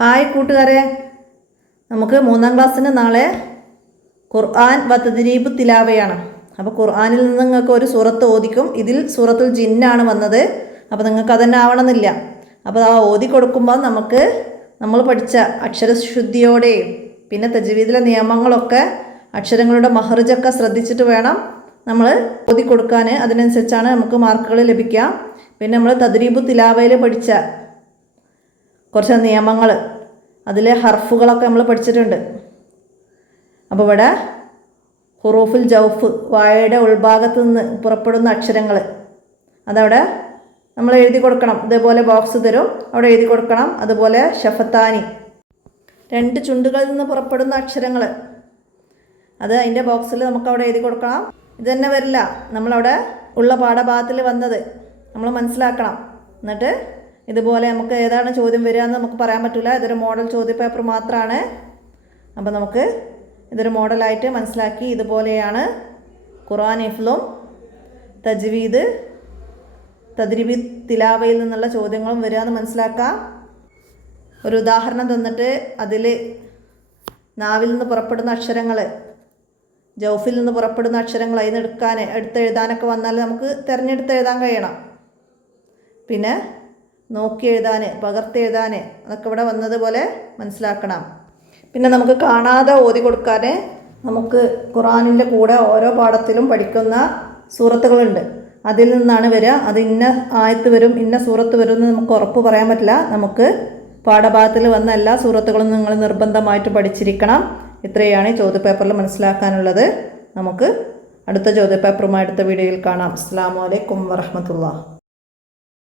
Hi കൂട്ടുകാരെ, നമുക്ക് 3ാം ക്ലാസ്സിന് നാളെ ഖുർആൻ വതദ്രീബ് തിലാവയാണ്. അപ്പോൾ ഖുർആനിൽ നിന്ന് നിങ്ങൾക്ക് ഒരു സൂറത്ത് ഓദിക്കും. ഇതിൽ സൂറത്തുൽ ജിന്നാണ് വന്നത്. അപ്പോൾ നിങ്ങൾക്ക് അതന്നെ ആവണമെന്നില്ല. അപ്പോൾ ആ ഓതി കൊടുക്കുമ്പോൾ നമ്മൾ പഠിച്ച അക്ഷരശുദ്ധിയോടെയും പിന്നെ തജ്വീദിലെ നിയമങ്ങളൊക്കെ അക്ഷരങ്ങളുടെ മഹ്റജൊക്കെ ശ്രദ്ധിച്ചിട്ട് വേണം നമ്മൾ ഓതി കൊടുക്കാൻ. അതിനനുസരിച്ചാണ് നമുക്ക് മാർക്കുകൾ ലഭിക്കുക. പിന്നെ നമ്മൾ തദ്രീബ് തിലാവയിൽ പഠിച്ച കുറച്ച് നിയമങ്ങൾ, അതിലെ ഹർഫുകളൊക്കെ നമ്മൾ പഠിച്ചിട്ടുണ്ട്. അപ്പോൾ ഇവിടെ ഹുറൂഫുൽ ജൗഫ്, വായയുടെ ഉൾഭാഗത്ത് നിന്ന് പുറപ്പെടുന്ന അക്ഷരങ്ങൾ, അതവിടെ നമ്മൾ എഴുതി കൊടുക്കണം. ഇതേപോലെ ബോക്സ് തരും, അവിടെ എഴുതി കൊടുക്കണം. അതുപോലെ ഷഫത്താനി, 2 ചുണ്ടുകളിൽ നിന്ന് പുറപ്പെടുന്ന അക്ഷരങ്ങൾ, അത് അതിൻ്റെ ബോക്സിൽ നമുക്കവിടെ എഴുതി കൊടുക്കണം. ഇത് തന്നെ വരില്ല, നമ്മളവിടെ ഉള്ള പാഠഭാഗത്തിൽ വന്നത് നമ്മൾ മനസ്സിലാക്കണം. എന്നിട്ട് ഇതുപോലെ നമുക്ക് ഏതാണ് ചോദ്യം വരിക എന്ന് നമുക്ക് പറയാൻ പറ്റില്ല. ഇതൊരു മോഡൽ ചോദ്യപേപ്പർ മാത്രമാണ്. അപ്പോൾ നമുക്ക് ഇതൊരു മോഡലായിട്ട് മനസ്സിലാക്കി ഇതുപോലെയാണ് ഖുർആൻ ഹിഫ്ളും തജ്വീദ് തദ്രീബ് തിലാവയിൽ നിന്നുള്ള ചോദ്യങ്ങളും വരിക എന്ന് മനസ്സിലാക്കാം. ഒരു ഉദാഹരണം തന്നിട്ട് അതിൽ നാവിൽ നിന്ന് പുറപ്പെടുന്ന അക്ഷരങ്ങൾ, ജൗഫിൽ നിന്ന് പുറപ്പെടുന്ന അക്ഷരങ്ങൾ അതിന് എടുത്തെഴുതാനൊക്കെ വന്നാൽ നമുക്ക് തിരഞ്ഞെടുത്ത് എഴുതാൻ കഴിയണം. പിന്നെ നോക്കി എഴുതാൻ, പകർത്തി എഴുതാൻ, അതൊക്കെ ഇവിടെ വന്നതുപോലെ മനസ്സിലാക്കണം. പിന്നെ നമുക്ക് കാണാതെ ഓതി കൊടുക്കാൻ നമുക്ക് ഖുർആനിൻ്റെ കൂടെ ഓരോ പാഠത്തിലും പഠിക്കുന്ന സൂറത്തുകളുണ്ട്. അതിൽ നിന്നാണ് വരിക. അത് ഇന്ന ആയത്ത് വരും, ഇന്ന സൂറത്ത് വരും എന്ന് നമുക്ക് ഉറപ്പ് പറയാൻ പറ്റില്ല. നമുക്ക് പാഠഭാഗത്തിൽ വന്ന എല്ലാ സൂറത്തുകളും നിങ്ങൾ നിർബന്ധമായിട്ട് പഠിച്ചിരിക്കണം. ഇത്രയാണ് ഈ ചോദ്യപേപ്പറിൽ മനസ്സിലാക്കാനുള്ളത്. നമുക്ക് അടുത്ത ചോദ്യപേപ്പറുമായി അടുത്ത വീഡിയോയിൽ കാണാം. അസ്സലാമു അലൈക്കും വറഹ്മത്തുള്ളാഹി.